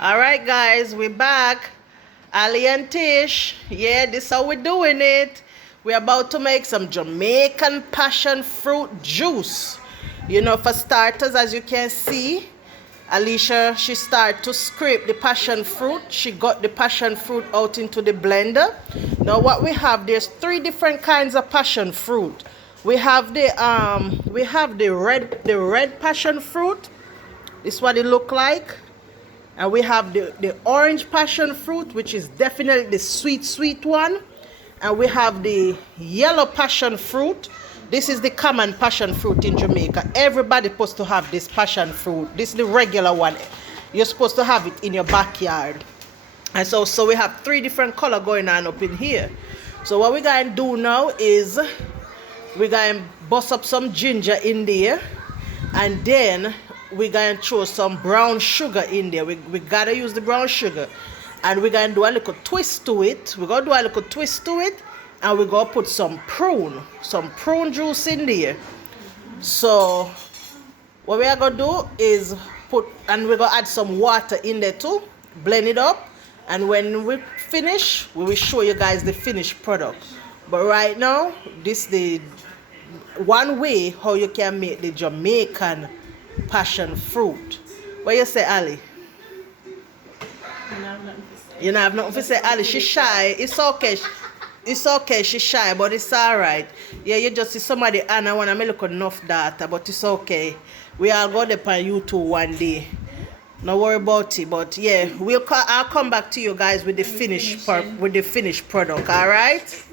All right, guys, we're back. Ali and Tish. Yeah, this is how we're doing it. We're about to make some Jamaican passion fruit juice. You know, for starters, as you can see, Alicia, she started to scrape the passion fruit. She got the passion fruit out into the blender. Now what we have, there's 3 different kinds of passion fruit. We have the red passion fruit. This is what it look like. And we have the orange passion fruit, which is definitely the sweet one. And we have the yellow passion fruit. This is the common passion fruit in Jamaica. Everybody's supposed to have this passion fruit. This is the regular one. You're supposed to have it in your backyard. And so we have 3 different colors going on up in here. So what we're going to do now is we're going to bust up some ginger in there. And then we're going to throw some brown sugar in there. We got to use the brown sugar. And we're going to do a little twist to it. We're going to do a little twist to it. And we're going to put some prune juice in there. So what we are going to do is we're going to add some water in there too. Blend it up. And when we finish, we will show you guys the finished product. But right now, this is the one way how you can make the Jamaican passion fruit. What you say, Ali? You don't have nothing to say, Ali. She's shy. It's okay. It's okay. She's shy, but it's alright. Yeah, you just see somebody and I want to look enough data, but it's okay. We all go there on YouTube one day. No worry about it. But yeah, I'll come back to you guys with the finished product. Alright?